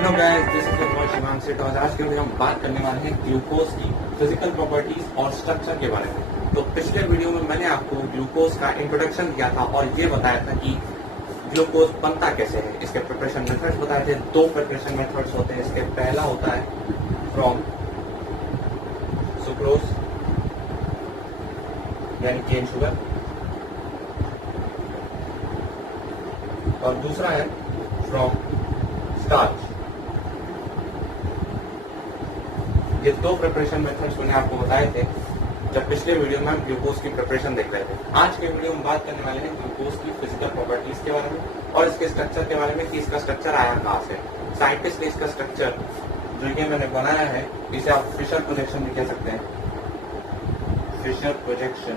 Hello guys, this is your Shivang सेठ और आज के वीडियो हम बात करने वाले हैं ग्लूकोज की फिजिकल प्रॉपर्टीज और स्ट्रक्चर के बारे में। तो पिछले वीडियो में मैंने आपको ग्लूकोज का इंट्रोडक्शन दिया था और ये बताया था कि ग्लूकोज बनता कैसे है। इसके प्रिपरेशन मेथड्स बताए थे। दो प्रिपरेशन मेथड्स होते हैं इसके। पहला होता है फ्रॉम सुक्रोज यानी केन शुगर और दूसरा है फ्रॉम स्टार्च। ये दो प्रिपरेशन मेथड्स मैंने आपको बताए थे जब पिछले वीडियो में हम ग्लूकोज की प्रिपरेशन देख रहे थे। आज के वीडियो में बात करने वाले हैं ग्लूकोज की फिजिकल प्रॉपर्टीज के बारे में और इसके स्ट्रक्चर के बारे में कि इसका स्ट्रक्चर आया कहाँ से। साइंटिस्ट ने इसका स्ट्रक्चर जो ये मैंने बनाया है इसे आप फिशर प्रोजेक्शन भी कह सकते हैं। फिशर प्रोजेक्शन,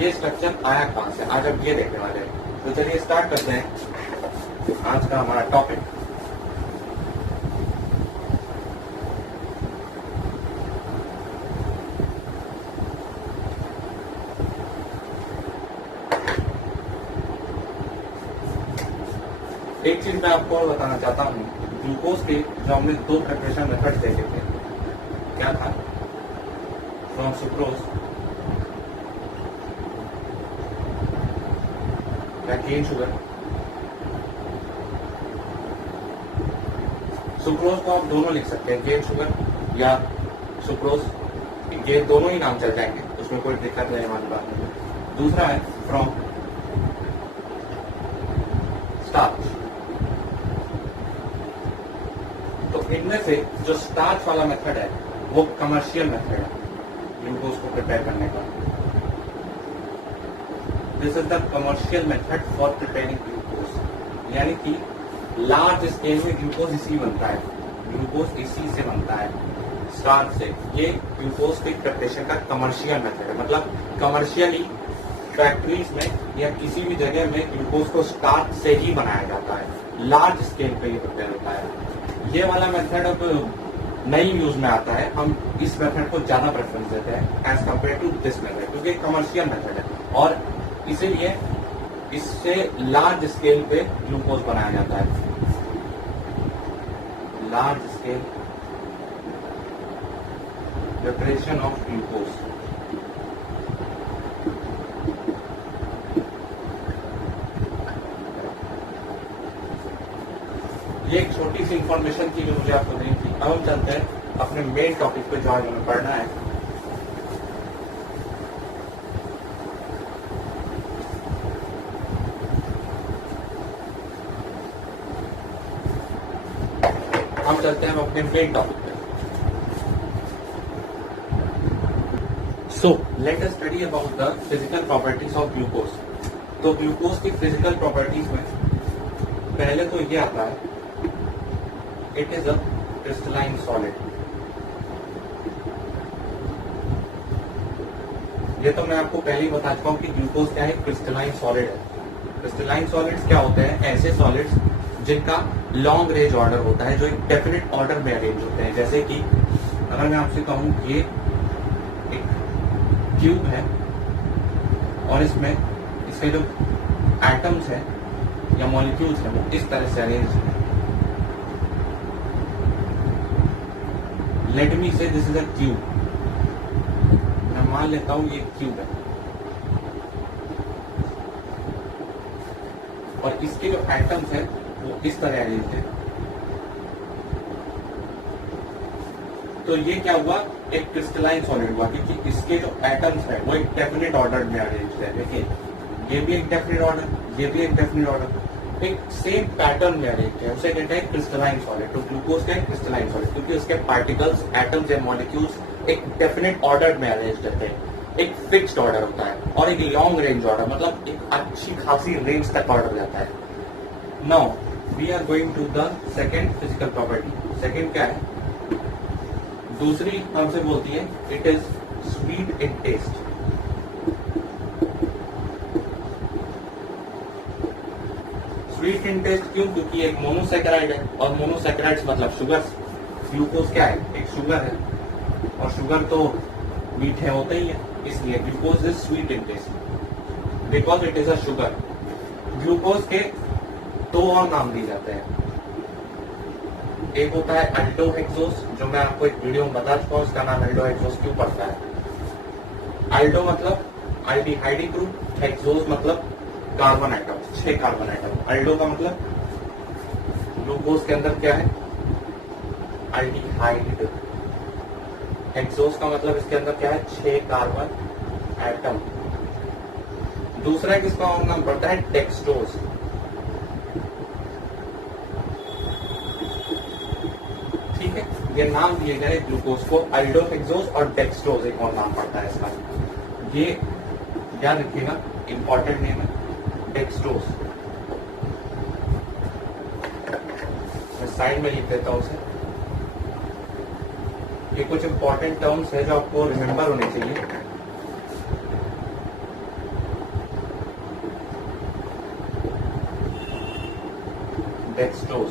ये स्ट्रक्चर आया कहाँ से, आज हम ये देखने वाले हैं। तो चलिए स्टार्ट करते हैं आज का हमारा टॉपिक। एक चीज मैं आपको और बताना चाहता हूँ, ग्लूकोज के जो हमने दो प्रिपरेशन मेथड देखे थे, क्या था, फ्रॉम सुक्रोज या केन शुगर। सुक्रोज को आप दोनों लिख सकते हैं, केन शुगर या सुक्रोज, ये दोनों ही नाम चल जाएंगे, उसमें कोई दिक्कत नहीं वाली बात नहीं। दूसरा है फ्रॉम स्टार्च। तो इनमें से जो स्टार्च वाला मेथड है वो कमर्शियल मेथड है ग्लूकोज को प्रिपेयर करने का। This is the commercial method for preparing glucose, यानी कि लार्ज स्केल में ग्लूकोज इसी बनता है, ग्लूकोज इसी से बनता है, स्टार्च से। ये ग्लूकोज के प्रिपरेशन का कमर्शियल मेथड है, मतलब कमर्शियली फैक्ट्रीज में या किसी भी जगह में ग्लूकोज को स्टार्च से ही बनाया जाता है। लार्ज स्केल पे ये प्रिपेयर होता है। ये वाला मेथड अब नई यूज में आता है, हम इस मेथड को ज्यादा प्रेफरेंस देते हैं as compare to this method, क्योंकि कमर्शियल मेथड है और इसीलिए इससे लार्ज स्केल पे ग्लूकोज बनाया जाता है। Large scale preparation of glucose. ये एक छोटी सी इंफॉर्मेशन थी जो मुझे आपको देनी थी। अब हम चलते हैं अपने मेन टॉपिक पे जो आज हमें पढ़ना है। हम चलते हैं अपने मेन टॉपिक पे। So let us study about the physical properties of glucose. तो ग्लूकोज की फिजिकल प्रॉपर्टीज में पहले तो ये आता है, it is a crystalline solid. ये तो मैं आपको पहले ही बता चुका हूं कि ग्लूकोज क्या है, क्रिस्टलाइन सॉलिड है। क्रिस्टलाइन सॉलिड्स क्या होते हैं, ऐसे सॉलिड्स जिनका लॉन्ग रेंज ऑर्डर होता है, जो एक डेफिनेट ऑर्डर में अरेंज होते हैं। जैसे कि अगर मैं आपसे कहूं ये एक क्यूब है और इसमें इसके जो एटम्स हैं या मॉलिक्यूल्स हैं वो इस तरह से अरेंज है। लेट मी से दिस इज अ क्यूब। मैं मान लेता हूं ये क्यूब है और इसके जो एटम्स हैं वो इस तरह अरेंज है। तो ये क्या हुआ, एक क्रिस्टलाइन सॉलिड हुआ, क्योंकि इसके जो एटम्स है वो एक डेफिनेट ऑर्डर में अरेंज है। देखिए ये भी एक डेफिनेट ऑर्डर, ये भी एक डेफिनेट ऑर्डर, एक सेम पैटर्न में अरेंज है, उसे कहते हैं क्रिस्टलाइन सॉलिड। तो ग्लूकोज का क्रिस्टलाइन सॉलिड क्योंकि उसके पार्टिकल्स, एटम्स एंड मॉलिक्यूल्स एक डेफिनेट ऑर्डर में अरेंज रहते हैं, एक फिक्स्ड ऑर्डर होता है और एक लॉन्ग रेंज ऑर्डर, मतलब एक अच्छी खासी रेंज तक ऑर्डर रहता है। Now we are going to the second physical property. Second क्या है, दूसरी हमसे बोलती है it is sweet in taste. Sweet in taste क्यों, क्योंकि एक मोनोसैकेराइड है और मोनोसैकेराइड्स मतलब शुगर। ग्लूकोज क्या है, एक शुगर है और शुगर तो मीठे होते ही है, इसलिए glucose is sweet in taste because it is a sugar. Glucose के दो और नाम दिए जाते हैं। एक होता है अल्डोहेक्सोज, जो मैं आपको एक वीडियो में बता चुका हूँ, इसका नाम अल्डोहेक्सोज क्यों पड़ता है। अल्डो मतलब अल्डिहाइड ग्रुप, हेक्सोज मतलब कार्बन आइटम, 6 कार्बन आइटम। अल्डो का मतलब ग्लूकोज के अंदर क्या है, अल्डिहाइड। हेक्सोज का मतलब इसके अंदर क्या है, 6 कार्बन आइटम। दूसरा किसका और नाम पड़ता है, डेक्सट्रोज। ठीक है, ये नाम दिए गए ग्लूकोज को, अल्डोहेक्सोज और डेक्सट्रोज एक और नाम पड़ता है इसका। ये याद रखिएगा, इंपॉर्टेंट नेम है डेक्सट्रोज। मैं साइड में लिख देता हूं उसे। ये कुछ इंपॉर्टेंट टर्म्स है जो आपको रिमेंबर होने चाहिए। डेक्सट्रोज,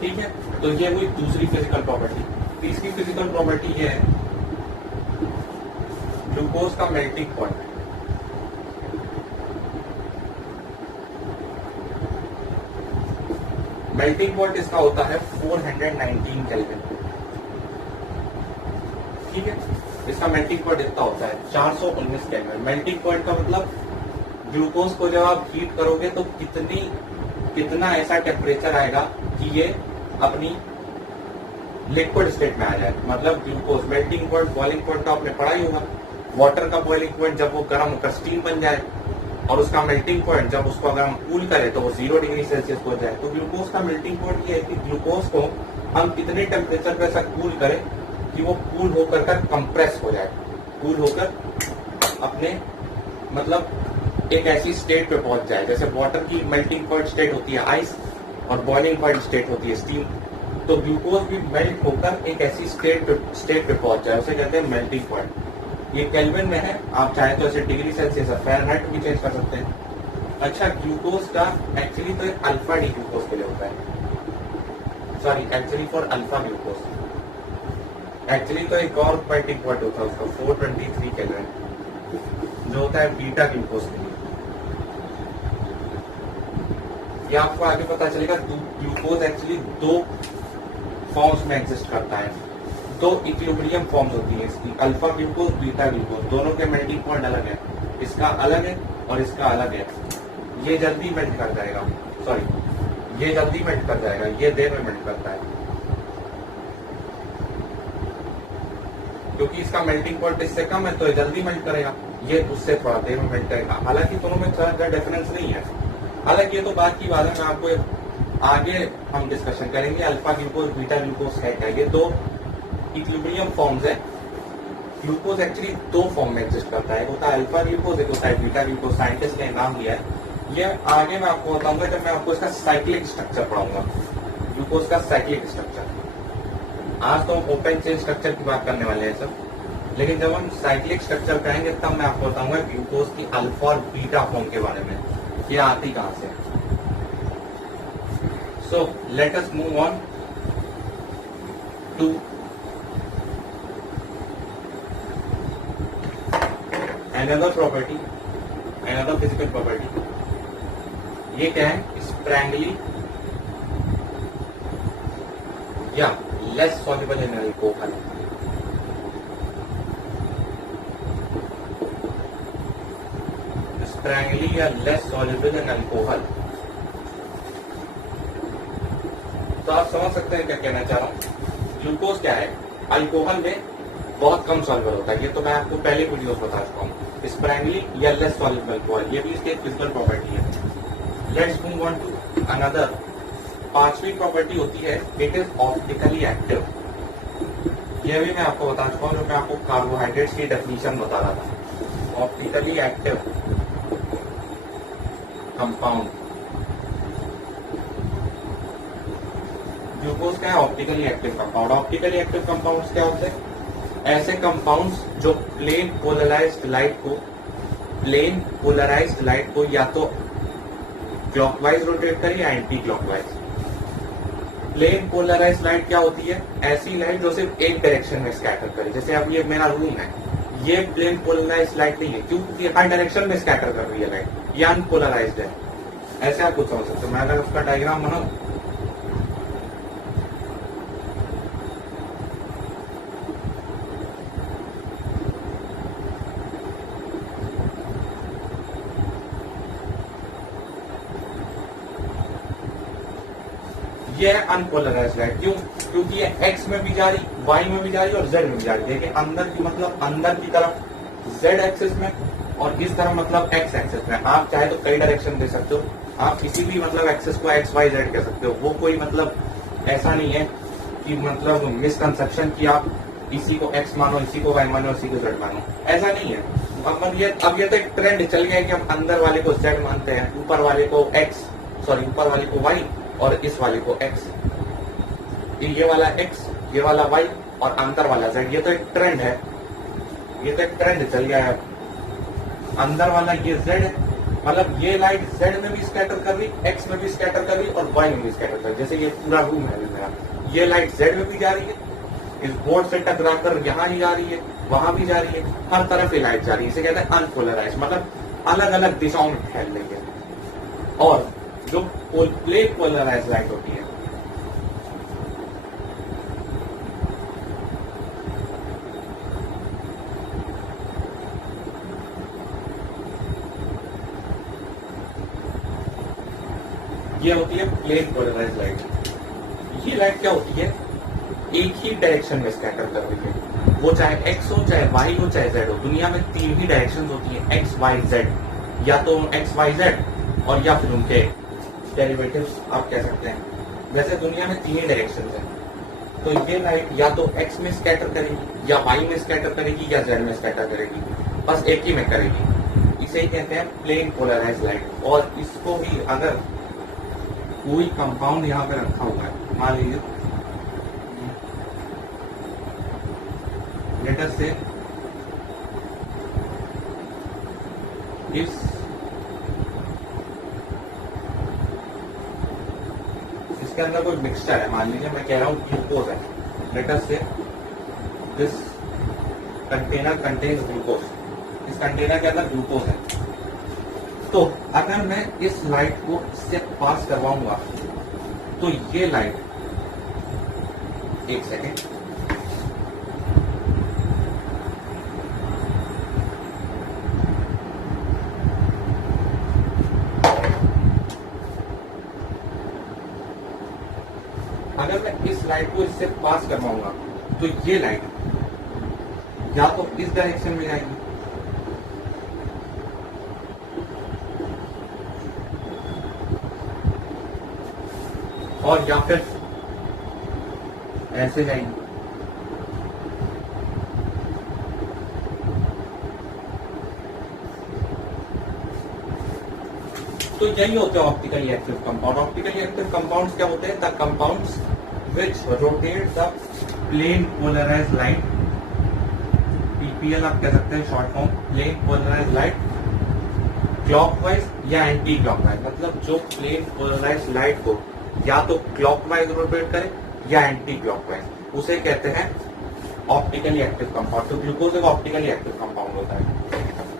ठीक है। तो ये हुई दूसरी फिजिकल प्रॉपर्टी। तीसरी फिजिकल प्रॉपर्टी ये है ग्लूकोज का मेल्टिंग पॉइंट। मेल्टिंग पॉइंट इसका होता है 419 केल्विन। ठीक है, इसका मेल्टिंग पॉइंट इतना होता है 419 केल्विन। मेल्टिंग पॉइंट का मतलब ग्लूकोज को जब आप हीट करोगे तो कितना ऐसा टेम्परेचर आएगा कि ये अपनी लिक्विड स्टेट में आ जाए। मतलब glucose melting point, boiling point तो आपने पढ़ा ही होगा। वाटर का बॉइलिंग पॉइंट जब वो गर्म होकर स्टीम बन जाए, और उसका मेल्टिंग पॉइंट जब उसको अगर हम कूल करें तो वो 0 डिग्री सेल्सियस हो जाए। तो ग्लूकोज का मेल्टिंग पॉइंट ये है कि ग्लूकोज को हम कितने टेम्परेचर पे ऐसा कूल करें कि वो कूल होकर कंप्रेस हो जाए, कूल होकर अपने मतलब एक ऐसी स्टेट पे पहुंच जाए। जैसे वाटर की मेल्टिंग पॉइंट स्टेट होती है आइस, और बॉइलिंग पॉइंट स्टेट होती है स्टीम। तो ग्लूकोज भी मेल्ट होकर एक ऐसी स्टेट पे पहुंच जाए, उसे कहते हैं मेल्टिंग पॉइंट। ये केल्विन में है, आप चाहे तो ऐसे डिग्री सेल्सियस फ़ारेनहाइट भी चेंज कर सकते हैं। अच्छा, ग्लूकोज का एक्चुअली तो एक अल्फा डी ग्लूकोज के लिए होता है, sorry actually for alpha glucose. Actually तो एक और मेल्टिंग पॉइंट होता है उसका 423 केल्विन, जो होता है बीटा ग्लूकोज के लिए। ये आपको आगे पता चलेगा। ग्लूकोज एक्चुअली 2 फॉर्म्स में एग्जिस्ट करता है, 2 इक्विलिब्रियम फॉर्म्स होती है इसकी, अल्फा ग्लूकोज, बीटा ग्लूकोज। दोनों के मेल्टिंग पॉइंट अलग है, इसका अलग है और इसका अलग है। ये जल्दी मेल्ट कर जाएगा, सॉरी ये जल्दी मेल्ट कर जाएगा, ये देर में मेल्ट करता है, क्योंकि इसका मेल्टिंग पॉइंट इससे कम है तो ये जल्दी मेल्ट करेगा, ये उससे थोड़ा देर में मेल्ट करेगा। हालांकि दोनों में ज्यादा डिफरेंस नहीं है। हालांकि ये तो बात की बात है, मैं आपको आगे हम डिस्कशन करेंगे अल्फा ग्लूकोज बीटा ग्लूकोज है क्या। ये 2 इक्विलिब्रियम फॉर्म्स है। ग्लूकोज एक्चुअली 2 फॉर्म में एग्जिस्ट करता है, एक होता है अल्फा ग्लूकोज, एक होता है बीटा ग्लूकोज। साइंटिस्ट ने नाम दिया है। ये आगे मैं आपको बताऊंगा जब मैं आपको इसका साइक्लिक स्ट्रक्चर पढ़ाऊंगा, ग्लूकोज का साइक्लिक स्ट्रक्चर। आज तो हम ओपन चेन स्ट्रक्चर की बात करने वाले हैं सब, लेकिन जब हम साइक्लिक स्ट्रक्चर करेंगे तब मैं आपको बताऊंगा ग्लूकोज की अल्फा और बीटा फॉर्म के बारे में, ये आती कहां से। So let us move on to another property, another physical property. ये क्या है, स्प्रैंगली या less soluble in alcohol। Sparingly या लेस soluble in alcohol। तो आप समझ सकते हैं क्या कहना चाह रहा हूँ। ग्लूकोज क्या है, अल्कोहल में बहुत कम सॉल्युबल होता है, ये तो मैं आपको पहले वीडियो बता चुका हूँ। स्प्रैंगली या लेस सॉल्युबल अल्कोहल, ये भी इसकी एक फिजिकल प्रॉपर्टी है। Let's move on to another. 5वीं प्रॉपर्टी होती है इट इज ऑप्टिकली एक्टिव। यह भी मैं आपको बता चुका हूँ, जो मैं आपको कार्बोहाइड्रेट्स की डेफिनेशन बता रहा था। ऑप्टिकली एक्टिव कंपाउंड, ग्लूकोज क्या है, optically active compound. Optically active compounds क्या होते हैं, ऐसे कंपाउंड्स जो प्लेन पोलराइज्ड लाइट को या तो क्लॉकवाइज रोटेट करे या anti clockwise. Plane polarize light क्या होती है? ऐसी लाइट जो सिर्फ एक डायरेक्शन में स्कैटर करे। जैसे अब ये मेरा रूम है, ये प्लेन पोलराइज लाइट नहीं है, क्योंकि हर डायरेक्शन में स्कैटर कर रही है लाइट, ये अनपोलराइज्ड है। ऐसे आप कुछ समझ सकते हो। मैं अगर उसका डायग्राम बनाऊं, ये है अनपोलराइज्ड लाइट। क्यों? क्योंकि ये एक्स में भी जा रही, वाई में भी जा रही और जेड में भी जा रही है। लेकिन अंदर की मतलब अंदर की तरफ जेड एक्सिस में, और इस तरफ मतलब एक्स एक्सिस में। आप चाहे तो कई डायरेक्शन दे सकते हो, आप किसी भी मतलब एक्सिस को एक्स वाई जेड कह सकते हो। वो कोई मतलब ऐसा नहीं है कि मतलब मिसकंसेप्शन कि आप इसी को एक्स मानो, इसी को वाई मानो, इसी को जेड मानो, ऐसा नहीं है। अब ये तो एक ट्रेंड चल गया है कि हम अंदर वाले को जेड मानते हैं, ऊपर वाले को एक्स, सॉरी ऊपर वाले को वाई और इस वाले को एक्स। ये वाला एक्स, ये वाला वाई और अंदर वाला जेड। ये तो एक ट्रेंड है, ये तो एक ट्रेंड चल गया है। अंदर वाला ये जेड है, मतलब ये लाइट जेड में भी स्कैटर कर रही, एक्स में भी स्कैटर कर रही और वाई में भी स्कैटर कर रही। जैसे ये पूरा रूम है मेरा, ये लाइट जेड में भी जा रही है, इस बोर्ड से टकरा कर यहाँ ही जा रही है, वहां भी जा रही है, हर तरफ ये लाइट जा रही है। इसे कहते हैं अनपोलराइज, मतलब अलग अलग दिशाओं में फैल रही है। और जो प्लेन पोलराइज लाइट होती है, ये होती है प्लेन पोलराइज लाइट। ये लाइट क्या होती है? एक ही डायरेक्शन में स्कैटर कर रही है, वो चाहे एक्स हो, चाहे वाई हो, चाहे जेड हो। दुनिया में तीन ही डायरेक्शन होती है, एक्स वाई जेड, या तो एक्स वाई जेड और या फिर उनके डेरिवेटिव्स आप कह सकते हैं। वैसे दुनिया में तीन ही डायरेक्शन है, तो ये लाइट या तो एक्स में स्कैटर करेगी, या वाई में स्कैटर करेगी, या जेड में स्कैटर करेगी, बस एक ही में करेगी। इसे ही कहते हैं प्लेन पोलराइज लाइट। और इसको भी अगर कोई कंपाउंड यहाँ पे रखा हुआ है, मान लीजिए लेट अस से इसके अंदर कोई मिक्सचर है, मान लीजिए मैं कह रहा हूँ ग्लूकोज है, लेट अस से दिस कंटेनर कंटेन्स ग्लूकोज, इस कंटेनर के अंदर ग्लूकोज है। तो अगर मैं इस लाइट को इससे पास करवाऊंगा तो ये लाइट, एक सेकेंड, अगर मैं इस लाइट को इससे पास करवाऊंगा तो ये लाइट या तो इस डायरेक्शन में जाएगी, और या फिर ऐसे जाएंगे। तो यही होते हैं optically active compound. Optically active compounds क्या होते हैं? The compounds which rotate the plane polarize light, PPL आप कह सकते हैं short form, plane polarize light clockwise या एंटी क्लॉकवाइज। मतलब जो प्लेन पोलराइज लाइट को या तो क्लॉकवाइज रोटेट करे या एंटी क्लॉकवाइज, उसे कहते हैं ऑप्टिकली एक्टिव कंपाउंड। तो ग्लूकोज एक ऑप्टिकली एक्टिव कंपाउंड होता है।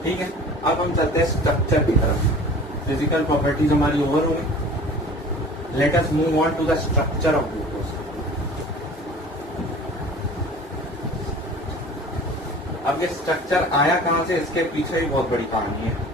ठीक है, अब हम चलते हैं स्ट्रक्चर की तरफ। फिजिकल प्रॉपर्टीज हमारी ओवर हो गई, let us move on to the structure of glucose. अब ये स्ट्रक्चर आया कहां से, इसके पीछे ही बहुत बड़ी कहानी है।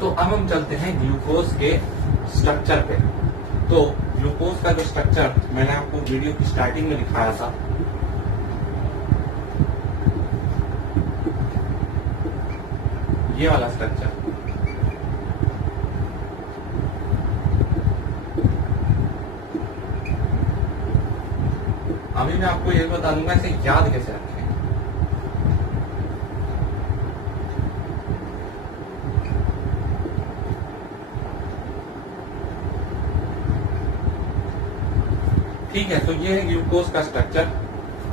तो अब हम चलते हैं ग्लूकोज के स्ट्रक्चर पे। तो ग्लूकोज का जो स्ट्रक्चर मैंने आपको वीडियो की स्टार्टिंग में दिखाया था, ये वाला स्ट्रक्चर, अभी मैं आपको ये बता दूंगा इसे याद कैसे रखें। ठीक है, तो ये है ग्लूकोज का स्ट्रक्चर,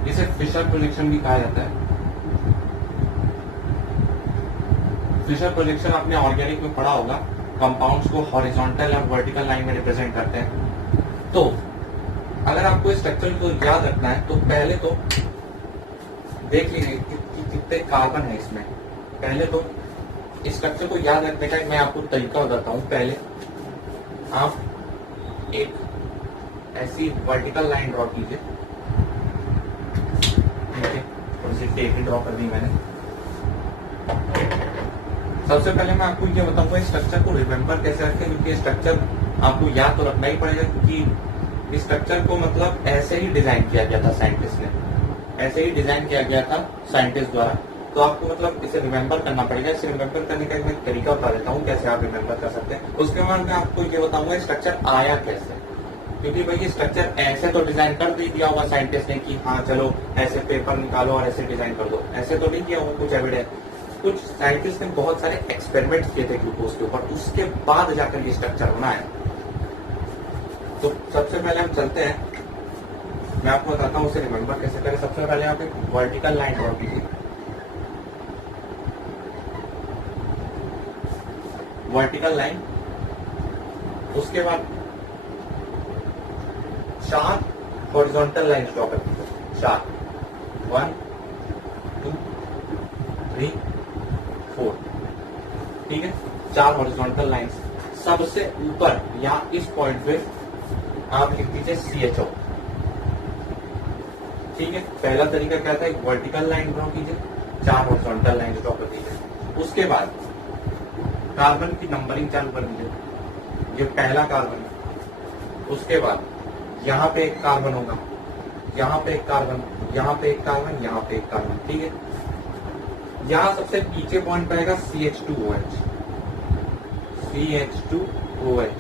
इसे फिशर प्रोजेक्शन भी कहा जाता है। फिशर प्रोजेक्शन आपने ऑर्गेनिक में पढ़ा होगा, कंपाउंड्स को हॉरिजॉन्टल और वर्टिकल लाइन में रिप्रेजेंट करते हैं। तो अगर आपको इस स्ट्रक्चर को याद रखना है तो पहले तो देख लीजिए कि कितने कार्बन है इसमें। पहले तो इस स्ट्रक्चर को याद रखने का मैं आपको तरीका बताता हूँ। पहले आप एक ऐसी वर्टिकल लाइन ड्रॉ कीजिए, थोड़ी सी टेप ड्रॉ कर दी मैंने। सबसे पहले मैं आपको ये बताऊंगा इस स्ट्रक्चर को रिमेम्बर कैसे रखें, क्योंकि ये स्ट्रक्चर आपको याद तो रखना ही पड़ेगा, क्योंकि इस स्ट्रक्चर को मतलब ऐसे ही डिजाइन किया गया था साइंटिस्ट ने, ऐसे ही डिजाइन किया गया था साइंटिस्ट द्वारा। तो आपको मतलब इसे रिमेम्बर करना पड़ेगा। इसे रिमेम्बर करने का मैं तरीका बता देता हूँ कैसे आप रिमेम्बर कर सकते हैं। उसके बाद मैं आपको ये बताऊंगा स्ट्रक्चर आया कैसे, क्योंकि भाई ये स्ट्रक्चर ऐसे तो डिजाइन कर दिया होगा साइंटिस्ट ने कि हाँ चलो ऐसे पेपर निकालो और ऐसे डिजाइन कर दो, ऐसे तो नहीं किया होगा। कुछ एविडेंस, कुछ साइंटिस्ट ने बहुत सारे एक्सपेरिमेंट किए थे ग्लूकोज के ऊपर, उसके बाद जाकर ये स्ट्रक्चर बना है। तो सबसे पहले हम चलते हैं, मैं आपको बताता हूँ उसे रिमेम्बर कैसे करें। सबसे पहले आप एक वर्टिकल लाइन ड्रॉ कीजिए, वर्टिकल लाइन। उसके बाद 4 हॉरिजॉन्टल लाइन ड्रॉ कर दीजिए, 4, 1 2 3 4, ठीक है, 4 हॉरिजॉन्टल लाइंस। सबसे ऊपर या इस पॉइंट पे आप लिख दीजिए CHO, ठीक है। पहला तरीका क्या था, एक वर्टिकल लाइन ड्रॉ कीजिए, 4 हॉरिजॉन्टल लाइन ड्रॉ कर दीजिए। उसके बाद कार्बन की नंबरिंग चालू कर दीजिए, ये पहला कार्बन है। उसके बाद यहाँ पे एक कार्बन होगा, यहाँ पे एक कार्बन, यहाँ पे एक कार्बन, यहाँ पे एक कार्बन, ठीक है। यहाँ सबसे नीचे पॉइंट पाएगा CH2OH, CH2OH।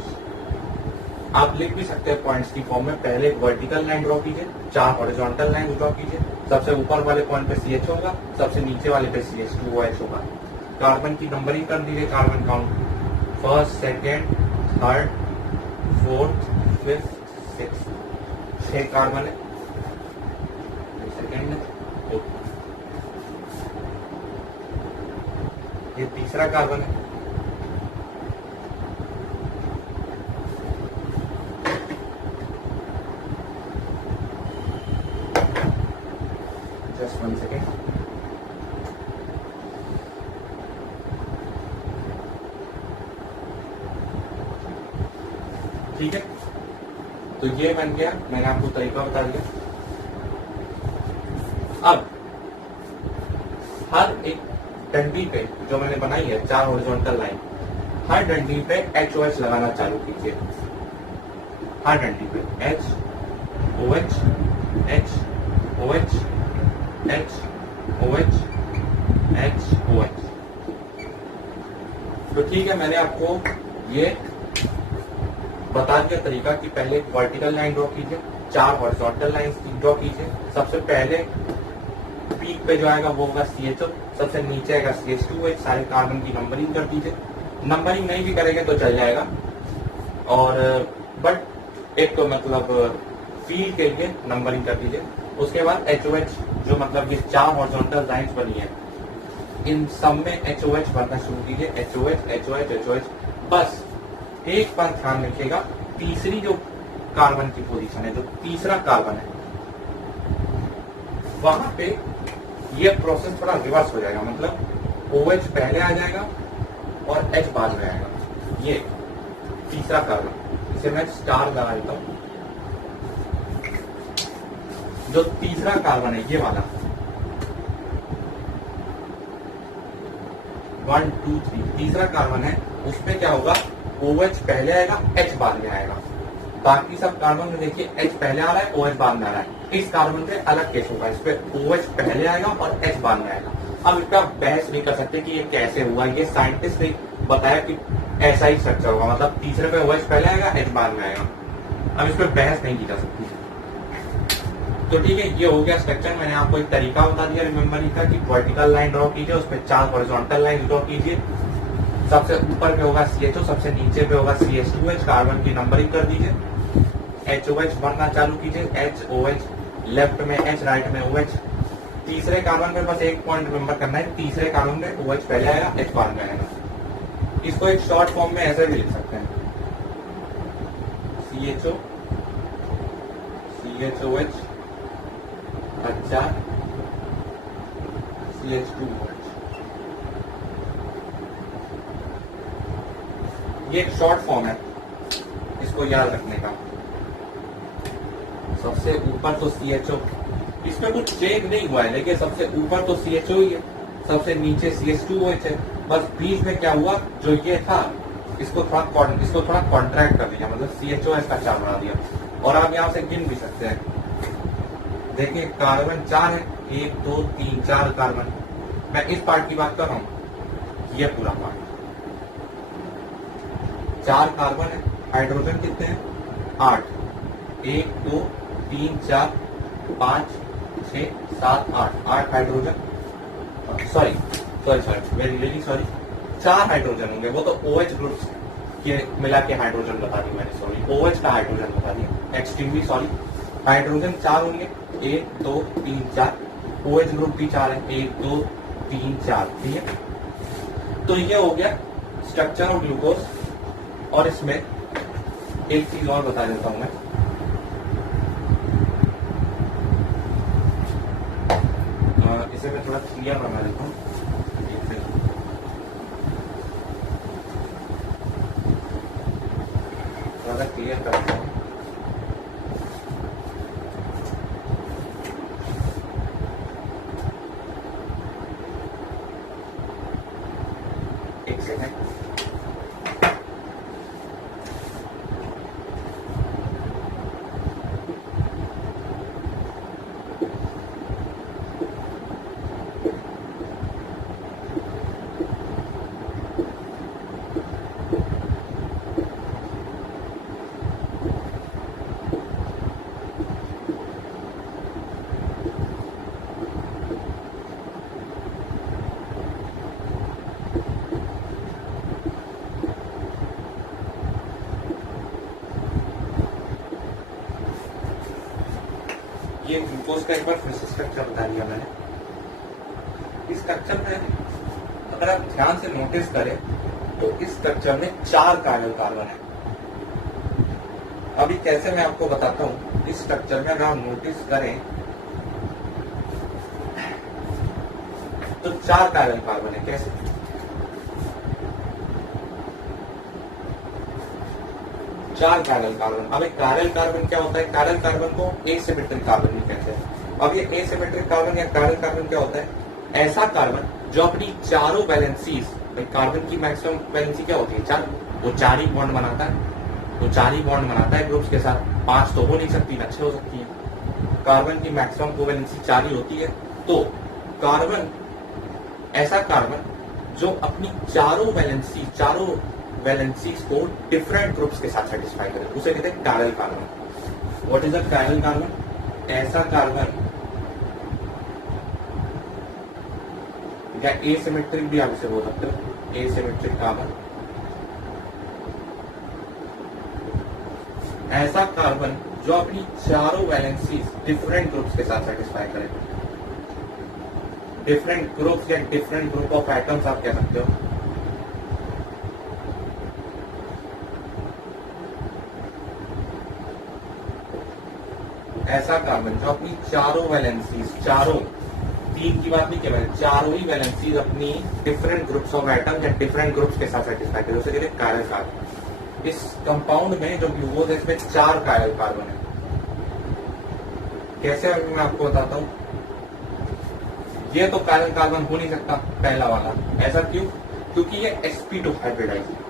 आप लिख भी सकते हैं पॉइंट्स की फॉर्म में। पहले एक वर्टिकल लाइन ड्रॉ कीजिए, 4 हॉरिजॉन्टल लाइन ड्रॉ कीजिए। सबसे ऊपर वाले पॉइंट पे CH होगा, सबसे नीचे वाले पे CH2OH होगा। कार्बन की नंबरिंग कर दीजिए, carbon count 1st, 2nd, 3rd, 4th, 5th, 6th, 6 carbon है, सेकेंड है, ये तीसरा कार्बन है, जस्ट 1 सेकेंड। ठीक है, तो ये बन गया, मैंने आपको तरीका बता दिया। अब हर एक डंडी पे जो मैंने बनाई है 4 हॉरिजॉन्टल लाइन, हर डंडी पे HOH लगाना चालू कीजिए। हर डंडी पे HOH, HOH, HOH, HOH। तो ठीक है, मैंने आपको ये बता दिया तरीका कि पहले एक वर्टिकल लाइन ड्रॉ कीजिए, 4 हॉरिजॉन्टल लाइन ड्रॉ कीजिए। सबसे पहले पीक पे जो आएगा वो होगा CHO, सबसे नीचे आएगा CH2OH। सारे कार्बन की नंबरिंग कर दीजिए। नंबरिंग नहीं भी करेंगे तो चल जाएगा, और बट एक तो मतलब फील के लिए नंबरिंग कर दीजिए। उसके बाद HOH, जो मतलब ये 4 हॉरिजॉन्टल लाइंस बनी है, इन सब में HOH भरना शुरू कीजिए, HOH, HOH, HOH। बस एक बार ध्यान रखिएगा, तीसरी जो कार्बन की पोजीशन है, जो तीसरा कार्बन है, वहां पे ये प्रोसेस थोड़ा रिवर्स हो जाएगा, मतलब OH पहले आ जाएगा और H बाद में आएगा। ये तीसरा कार्बन, इसे मैं स्टार लगा देता हूं। जो तीसरा कार्बन है ये वाला 1 2 3 तीसरा कार्बन है, उसमें क्या होगा, OH पहले आएगा, H बाद में आएगा। बाकी सब कार्बन में देखिए H पहले आ रहा है, OH बाद में आ रहा है। इस कार्बन पे अलग केस होगा, इस पे OH पहले आएगा और H बाद में आएगा। अब इसका बहस नहीं कर सकते कि ये कैसे हुआ, ये साइंटिस्ट ने बताया कि ऐसा ही स्ट्रक्चर होगा, मतलब तीसरे पे OH पहले आएगा, H बाद में आएगा। अब इस पे बहस नहीं की जा सकती। तो ठीक है, ये हो गया स्ट्रक्चर। मैंने आपको एक तरीका बता दिया रिमेम्बरिंग का कि वर्टिकल लाइन ड्रॉ कीजिए, उस पर 4 हॉरिजॉन्टल लाइन ड्रॉ कीजिए। सबसे ऊपर पे होगा CHO, सबसे नीचे पे होगा CH2OH। कार्बन की नंबरिंग कर दीजिए। HOH बनना चालू कीजिए, HOH, लेफ्ट में H, राइट में OH। तीसरे कार्बन में बस एक पॉइंट रिमेंबर करना है, तीसरे कार्बन में OH पहले आएगा, H बाद में आएगा। इसको एक शॉर्ट फॉर्म में ऐसे भी लिख सकते हैं, CHO, CHOH, अच्छा CH2OH। ये एक शॉर्ट फॉर्म है, इसको याद रखने का। सबसे ऊपर तो CHO, इसमें कुछ चेंज नहीं हुआ है, लेकिन सबसे ऊपर तो CHO ही है, सबसे नीचे CH2OH है। बस बीच में क्या हुआ, जो ये था इसको थोड़ा कॉन्ट्रैक्ट कर दिया, मतलब CHOS का 4 बना दिया। और आप यहाँ से गिन भी सकते हैं, देखिए कार्बन 4 है, 1 2 3 4 कार्बन। मैं इस पार्ट की बात कर रहा हूँ, ये पूरा पार्ट 4 कार्बन है, हाइड्रोजन कितने हैं 8, 1 2 3 4 5 6 7 8 hydrogen, sorry very sorry, 4 hydrogen होंगे, वो तो OH ग्रुप के मिला के हाइड्रोजन बता दी मैंने, सॉरी OH का हाइड्रोजन बता दिया, एक्सट्रीमली सॉरी। हाइड्रोजन 4 होंगे, 1 2 3 4, OH ग्रुप भी 4 है, 1 2 3 4, ठीक है। तो ये हो गया स्ट्रक्चर ऑफ ग्लूकोज। और इसमें एक चीज और बता देता हूं मैं, इसे मैं थोड़ा क्लियर बना देता हूँ, थोड़ा सा क्लियर करता हूँ। एक सेकंड, ये ग्लूकोज का एक बार फिर से स्ट्रक्चर बता दिया मैंने। इस स्ट्रक्चर में अगर आप ध्यान से नोटिस करें तो इस स्ट्रक्चर में 4 कायरल कार्बन है। अभी कैसे मैं आपको बताता हूं, इस स्ट्रक्चर में अगर आप नोटिस करें तो 4 कायरल कार्बन है। कैसे? चार कायरल कार्बन। अब एक कायरल कार्बन क्या होता है? कायरल कार्बन को एसिमेट्रिक कार्बन भी कहते हैं। अब ये एसिमेट्रिक कार्बन या कायरल कार्बन क्या होता है? ऐसा कार्बन जो अपनी चारों वैलेंसीज, कार्बन की मैक्सिमम वैलेंसी क्या होती है? 4। वो 4 ही बॉन्ड बनाता है, वो 4 ही बॉन्ड बनाता है ग्रुप्स के साथ। 5 तो हो नहीं सकती, 6 हो सकती है। कार्बन की मैक्सिमम कोवैलेंसी 4 ही होती है। तो कार्बन, ऐसा कार्बन जो अपनी चारों वैलेंसीज को डिफरेंट ग्रुप्स के साथ सेटिस्फाई करे, उसे कहते हैं chiral carbon. What is a chiral carbon? ऐसा कार्बन या एसिमेट्रिक भी आप इसे बोल सकते हो, एसिमेट्रिक कार्बन। ऐसा कार्बन जो अपनी चारों वैलेंसीज डिफरेंट ग्रुप्स के साथ सेटिस्फाई करे। डिफरेंट ग्रुप्स या डिफरेंट ग्रुप ऑफ एटम्स आप कह सकते हो। ऐसा कार्बन जो अपनी चारों वैलेंसीज, चारों, 3 की बात नहीं किया मैंने, चारों ही वैलेंसीज अपनी डिफरेंट ग्रुप्स ऑफ एटम या डिफरेंट ग्रुप्स के साथ सेटिस्फाई करे, उसे कहते हैं कायरल कार्बन। इस कंपाउंड में जो ग्लूकोज है इसमें 4 कायरल कार्बन है। कैसे मैं आपको बताता हूं। ये तो कायरल कार्बन हो नहीं सकता पहला वाला। ऐसा क्यों? क्योंकि ये sp2 हाइब्रिडाइज है।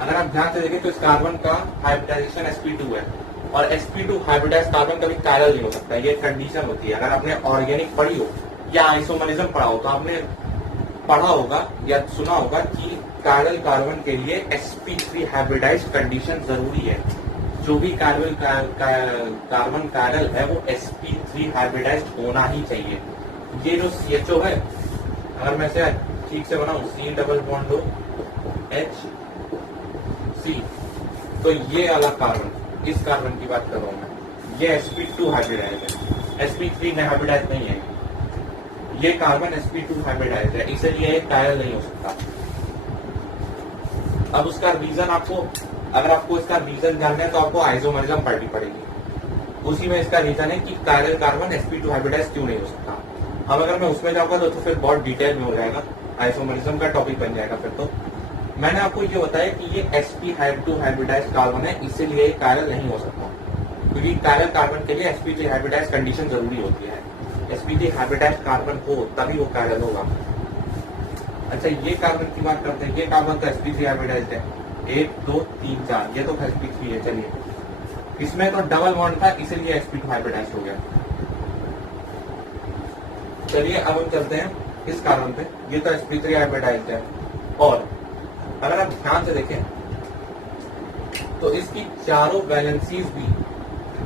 अगर आप ध्यान से देखें तो इस कार्बन का हाइब्रिडाइजेशन sp2 है, और sp2 हाइब्रिडाइज कार्बन कभी कायरल नहीं हो सकता। ये कंडीशन होती है। अगर आपने ऑर्गेनिक पढ़ी हो या आइसोमरिज्म पढ़ा हो तो आपने पढ़ा होगा या सुना होगा कि कायरल कार्बन के लिए sp3 हाइब्रिडाइज कंडीशन जरूरी है। जो भी कार्बन कायरल है वो sp3 हाइब्रिडाइज होना ही चाहिए। ये जो CHO है, अगर मैं इसे ठीक से बनाऊं, C डबल बॉन्ड हो HC। तो ये वाला कार्बन, इस कार्बन की बात कर रहा हूं मैं, ये sp2 हाइब्रिडाइज है, sp3 में हाइब्रिडाइज नहीं है। ये कार्बन sp2 हाइब्रिडाइज है, इसलिए ये कायरल नहीं हो सकता। अब उसका रीजन आपको, अगर आपको इसका रीजन जानना है तो आपको आइसोमरिज्म पढ़नी पड़ेगी। उसी में इसका रीजन है कि कायरल कार्बन sp2 हाइब्रिडाइज क्यों नहीं हो सकता। अब अगर मैं उसमें जाऊंगा तो फिर बहुत डिटेल में हो जाएगा, आइसोमरिज्म का टॉपिक बन जाएगा फिर। तो मैंने आपको ये बताया कि ये sp2 हाइब्रिडाइज कार्बन है, इसीलिए कायरल नहीं हो सकता, क्योंकि कायरल कार्बन के लिए sp3 हाइब्रिडाइज कंडीशन जरूरी होती है। sp3 हाइब्रिडाइज कार्बन हो तभी वो कायरल होगा। अच्छा, ये कार्बन की बात करते हैं। ये कार्बन तो sp3 हाइब्रिडाइज है, 1 2 3 4, ये तो sp3 है। चलिए, इसमें तो डबल बॉन्ड था, इसीलिए sp2 हाइब्रिडाइज हो गया। चलिए अब हम चलते हैं इस कार्बन पे। ये तो sp3 हाइब्रिडाइज है, और अगर आप ध्यान से देखें तो इसकी चारों वैलेंसीज भी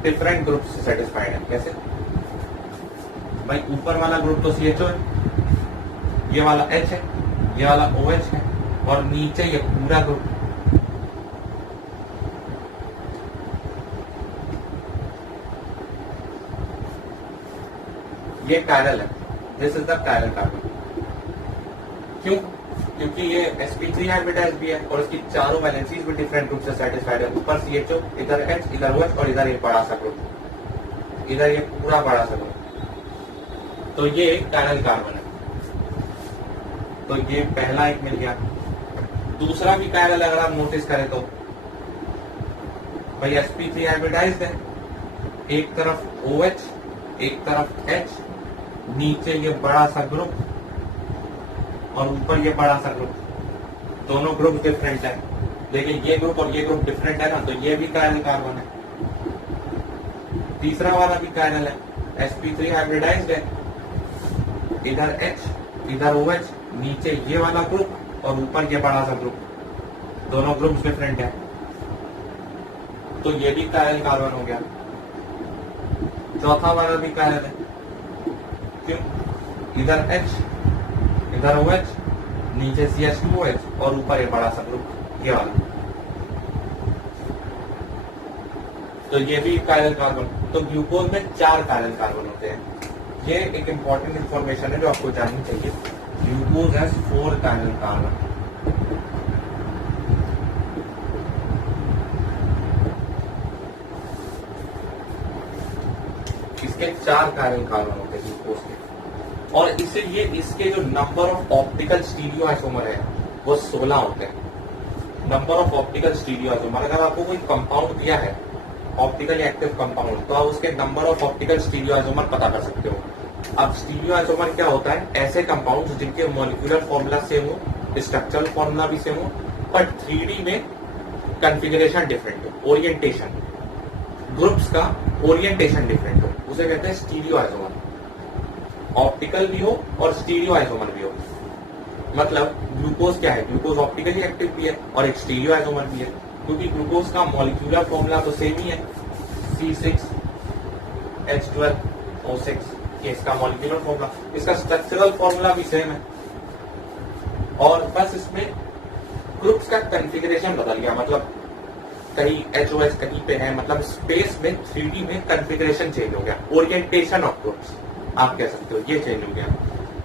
डिफरेंट ग्रुप से सेटिस्फाइड है। कैसे भाई? ऊपर वाला ग्रुप तो CHO है, ये वाला H है, ये वाला OH है, और नीचे ये पूरा ग्रुप। ये कायरल है, this is the chiral carbon. क्यों? क्योंकि ये sp3 हाइब्रिडाइज भी है और इसकी चारों वैलेंसीज भी डिफरेंट ग्रुप से सेटिस्फाइड है। ऊपर CHO, इधर H, इधर OH, और इधर ये बड़ा सा ग्रुप, इधर ये पूरा बड़ा सा ग्रुप। तो ये कायरल कार्बन है। तो ये पहला एक मिल गया। दूसरा भी कायरल अगर आप नोटिस करें तो भाई sp3 हाइब्रिडाइज्ड है, एक तरफ OH, एक तरफ H, नीचे ये बड़ा सा ग्रुप और ऊपर ये बड़ा सा ग्रुप। दोनों ग्रुप डिफरेंट है, लेकिन ये ग्रुप और ये ग्रुप डिफरेंट है ना, तो ये भी कायरल कार्बन है। तीसरा वाला भी कायरल है, sp3 हाइब्रिडाइज्ड है, इधर H, इधर OH, नीचे ये वाला ग्रुप और ऊपर ये बड़ा सा ग्रुप। दोनों ग्रुप्स डिफरेंट है, तो ये भी कायरल कार्बन हो गया। चौथा वाला भी कायरल है। क्यों? इधर H, इधर OH, नीचे CH2OH और ऊपर ये बड़ा सा ग्रुप, ये वाला। तो ये भी कायरल कार्बन। तो ग्लूकोज में 4 कायरल कार्बन होते हैं। ये एक इंपॉर्टेंट इंफॉर्मेशन है जो आपको जाननी चाहिए। Glucose has 4 chiral carbon. इसके 4 कायरल कार्बन होते हैं ग्लूकोज के, और इसीलिए इसके जो नंबर ऑफ ऑप्टिकल स्टीरियोआइसोमर है वो 16 होते हैं। नंबर ऑफ ऑप्टिकल स्टीरियोआइसोमर, अगर आपको कोई कंपाउंड दिया है ऑप्टिकली एक्टिव कंपाउंड, तो आप उसके नंबर ऑफ ऑप्टिकल स्टीरियोआइसोमर पता कर सकते हो। अब स्टीरियोआइसोमर क्या होता है? ऐसे कंपाउंड्स जिनके मॉलिक्यूलर फॉर्मूला सेम हो, स्ट्रक्चरल फॉर्मूला भी सेम हो, बट 3D में कॉन्फ़िगरेशन डिफरेंट हो, ओरिएंटेशन, ग्रुप्स का ओरिएंटेशन डिफरेंट हो, उसे कहते हैं स्टीरियोआइसोमर। ऑप्टिकल भी हो और स्टीरियोआइसोमर भी हो। मतलब ग्लूकोज क्या है? ग्लूकोज ऑप्टिकली एक्टिव भी है और एक स्टीरियोआइसोमर भी है, क्योंकि ग्लूकोज का मॉलिक्यूलर फॉर्मूला तो सेम ही है, C6H12O6, ये इसका मॉलिक्यूलर फॉर्मूला। इसका स्ट्रक्चरल फॉर्मूला भी सेम है, और बस इसमें ग्रुप्स का कॉन्फ़िगरेशन बदल गया। मतलब कहीं HOH कहीं पे है, मतलब स्पेस में 3D में कॉन्फ़िगरेशन चेंज हो गया, ओरिएंटेशन ऑफ ग्रुप्स आप कह सकते हो, ये चेंज हो गया।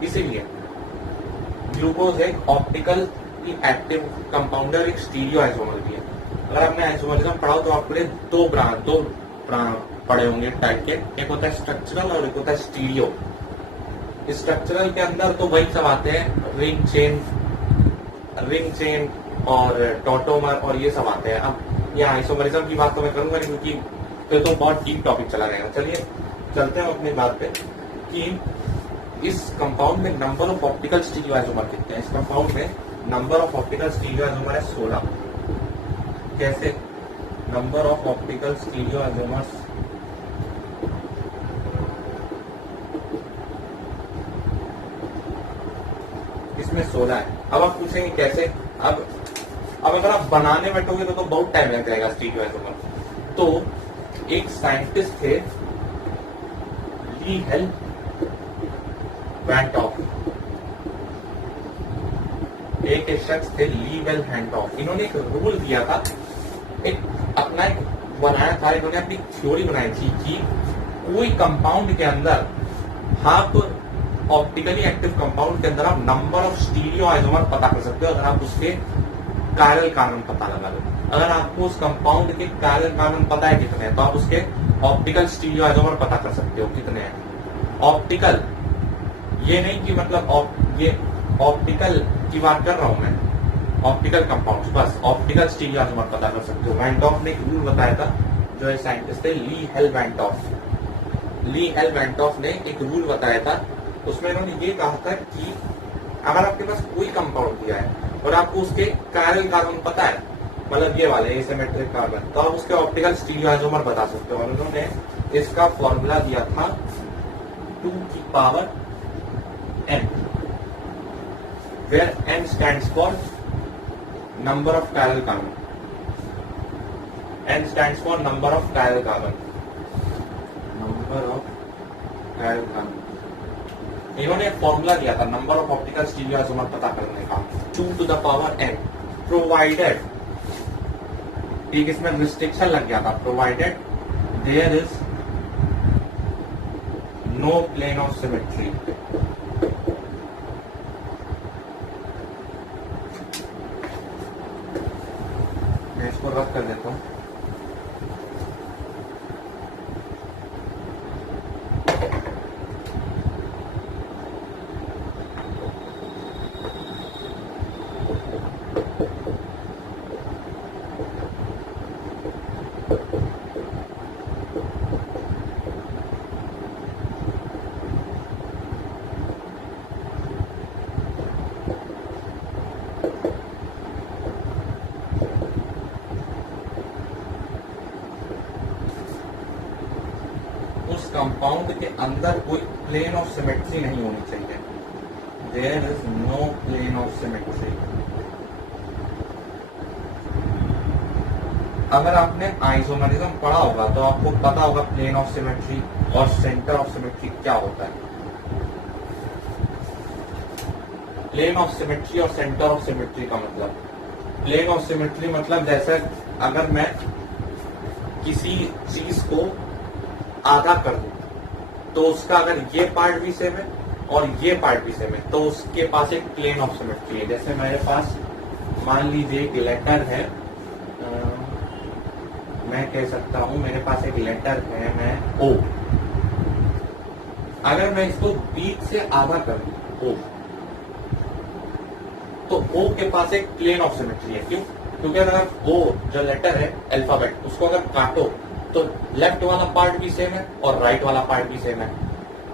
इसीलिए ग्लूकोज एक ऑप्टिकल एक्टिव कंपाउंडर, एक स्टीरियोआइसोमर भी है। अगर आपने आइसोमरिज्म पढ़ा हो तो आपके लिए दो पढ़े होंगे टाइप के, एक होता है स्ट्रक्चरल और एक होता है स्टीरियो। स्ट्रक्चरल के अंदर तो वही सब आते हैं, रिंग चेन और टॉटोमर और ये सब आते हैं। अब यहाँ आइसोमरिज्म की बात तो मैं करूंगा नहीं, क्योंकि फिर तो बहुत डीप टॉपिक चला जाएगा। चलिए चलते हैं अपनी बात पे कि इस कंपाउंड में नंबर ऑफ ऑप्टिकल स्टीरियोआइसोमर कितने हैं। इस कंपाउंड में नंबर ऑफ ऑप्टिकल स्टीरियोआइसोमर है 16। कैसे? नंबर ऑफ ऑप्टिकल स्टीरियोआइसोमर्स इसमें 16 है। अब आप पूछेंगे कैसे? अब अगर आप बनाने बैठोगे तो बहुत टाइम लग जाएगा स्टीरियोआइसोमर। तो एक साइंटिस्ट थे, ली हेल वैन टॉप, एक शख्स थे ली वेल हैंडऑफ, इन्होंने एक रूल दिया था, एक अपना एक बनाया था, इन्होंने अपनी थ्योरी बनाई थी कि कोई कंपाउंड के अंदर आप ऑप्टिकली एक्टिव कंपाउंड के अंदर आप नंबर ऑफ स्टीरियो आइसोमर पता कर सकते हो अगर आप उसके कायरल कार्बन पता लगा लो। अगर आपको उस कंपाउंड के कायरल कार्बन पता है कितने हैं, तो आप उसके ऑप्टिकल स्टीरियो आइसोमर पता कर सकते हो कितने हैं। ऑप्टिकल ये नहीं कि मतलब ये ऑप्टिकल की बात कर रहा हूं मैं, ऑप्टिकल कंपाउंड्स, बस ऑप्टिकल स्टीरियो आइसोमर पता कर सकते हो। वैंटॉफ ने एक रूल बताया था, जो है साइंटिस्ट थे ली हेल वैंटॉफ। ली हेल वैंटॉफ ने एक रूल बताया था, उसमें इन्होंने ये कहा था कि अगर आपके पास कोई कंपाउंड दिया है और आपको उसके कायरल कार्बन पता है, मतलब ये वाले एसिमेट्रिक कार्बन, तो आप उसके ऑप्टिकल स्टीरियो आइसोमर बता सकते हो। और उन्होंने इसका फॉर्मूला दिया था 2 की power n, where n stands for number of chiral carbon. n stands for number of chiral carbon. Number of chiral carbon. इन्होंने एक फॉर्मूला दिया था number of optical stereo isomer पता करने का, 2 to the power n, provided, एक इसमें restriction लग गया था, provided there is no plane of symmetry. मैं इसको रद्द कर देता हूं। उस कंपाउंड के अंदर कोई प्लेन ऑफ सिमेट्री नहीं होनी चाहिए, there is no plane of symmetry. अगर आपने आइसोमरिज्म पढ़ा होगा तो आपको पता होगा प्लेन ऑफ सिमेट्री और सेंटर ऑफ सिमेट्री क्या होता है। प्लेन ऑफ सिमेट्री और सेंटर ऑफ सिमेट्री का मतलब, प्लेन ऑफ सिमेट्री मतलब जैसे अगर मैं किसी चीज को आधा कर दूं तो उसका अगर ये पार्ट भी सेम है और ये पार्ट भी सेम है तो उसके पास एक प्लेन ऑफ सिमेट्री है। जैसे मेरे पास मान लीजिए एक लेटर है, मैं कह सकता हूं मेरे पास एक लेटर है, मैं ओ, अगर मैं इसको बीच से आधा कर दूं ओ, तो ओ के पास एक प्लेन ऑफ सिमेट्री है। क्यों? क्योंकि अगर ओ जो लेटर है अल्फाबेट, उसको अगर काटो तो लेफ्ट वाला पार्ट भी सेम है और राइट वाला पार्ट भी सेम है,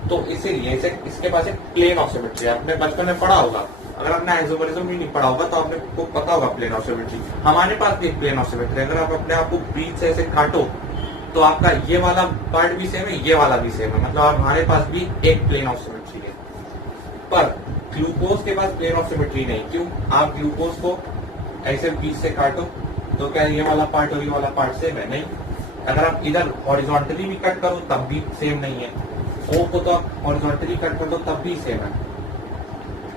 तो इसीलिए इसके पास एक प्लेन ऑफ सिमेट्री है। आपने बचपन में पढ़ा होगा, अगर आपने आइसोमरिज्म भी नहीं पढ़ा होगा तो आपने को पता होगा प्लेन ऑफ सिमेट्री। हमारे पास भी एक प्लेन ऑफ सिमेट्री, अगर आप अपने आप को बीच से ऐसे काटो तो आपका ये वाला पार्ट भी सेम है, ये वाला भी सेम है, मतलब हमारे पास भी एक प्लेन ऑफ सिमेट्री है। पर ग्लूकोज के पास प्लेन ऑफ सिमेट्री नहीं। क्यों? आप ग्लूकोज को ऐसे बीच से काटो तो क्या ये वाला पार्ट और ये वाला पार्ट सेम है? नहीं। अगर आप इधर हॉरिजॉन्टली भी कट करो तब भी सेम नहीं है। ओ को तो आप हॉरिजॉन्टली कट कर दो तब भी सेम है,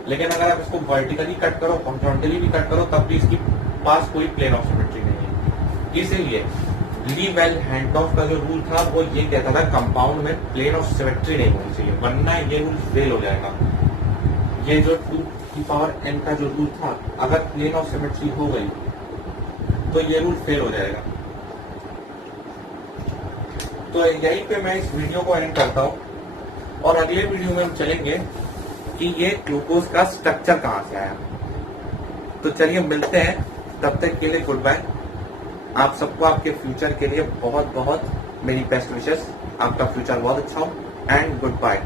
लेकिन अगर आप इसको वर्टिकली कट करो, हॉरिजॉन्टली भी कट करो, तब भी इसके पास कोई प्लेन ऑफ सिमेट्री नहीं है। इसीलिए ली वेल हैंडऑफ का जो रूल था वो ये कहता था कंपाउंड में प्लेन ऑफ सिमेट्री नहीं होनी चाहिए, वरना ये रूल फेल हो जाएगा। ये जो 2 की पावर n का जो रूल था, अगर प्लेन ऑफ सिमेट्री हो गई तो ये रूल फेल हो जाएगा। तो यहीं पे मैं इस वीडियो को एंड करता हूं और अगले वीडियो में हम चलेंगे कि ये ग्लूकोज का स्ट्रक्चर कहां से आया। तो चलिए मिलते हैं, तब तक के लिए गुड बाय। आप सबको आपके फ्यूचर के लिए बहुत बहुत मेरी बेस्ट विशेस, आपका फ्यूचर बहुत अच्छा हो एंड गुड बाय।